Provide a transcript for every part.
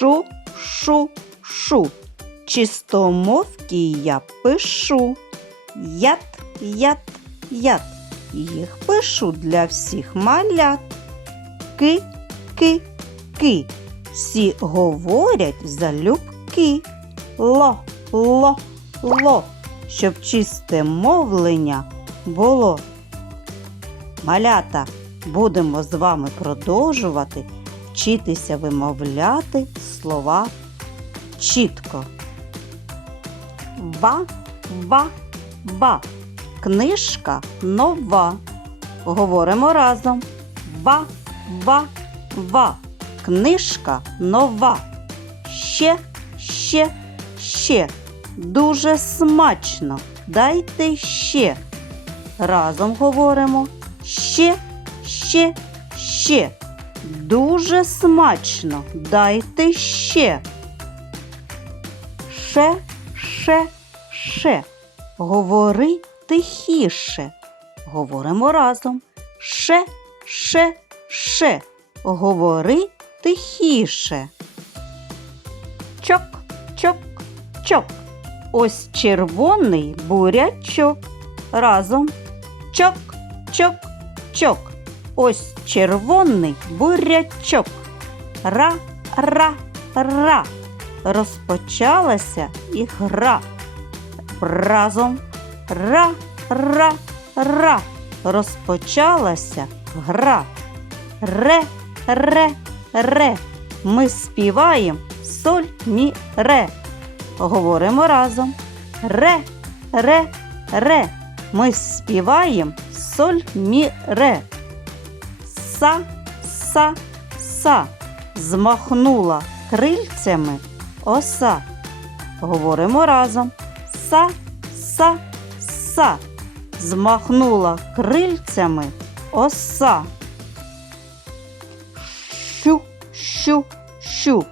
шу, шу, шу. Чистомовки я пишу. Ят, ят, ят. Їх пишу для всіх малят. Ки, ки, ки. Всі говорять залюбки. Ло, ло, ло. Щоб чисте мовлення було. Малята, будемо з вами продовжувати вчитися вимовляти слова чітко. Ва, ва, ва. Книжка нова. Говоримо разом. Ва, ва, ва. Книжка нова. Ще, ще, ще. Дуже смачно. Дайте ще. Разом говоримо. Ще, ще, ще. Дуже смачно. Дайте ще. Ше, ше, ше. Говори тихіше. Говоримо разом. Ше, ше, ше. Говори тихіше. Чок, чок, чок. Ось червоний бурячок. Разом. Чок, чок, чок. Ось червоний бурячок. Ра, ра, ра. Розпочалася і гра. Разом. Ра, ра, ра. Розпочалася гра. Ре, ре, ре. Ми співаємо соль, мі, ре. Говоримо разом. Ре, ре, ре. Ми співаємо соль, мі, ре. Са, са, са. Змахнула крильцями оса. Говоримо разом. Са, са, са. Змахнула крильцями оса. Щу, щу, щу.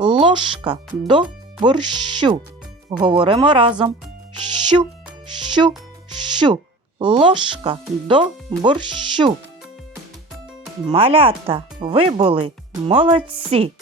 Ложка до борщу. Говоримо разом. Щу, щу, щу. Ложка до борщу. Малята, ви були молодці.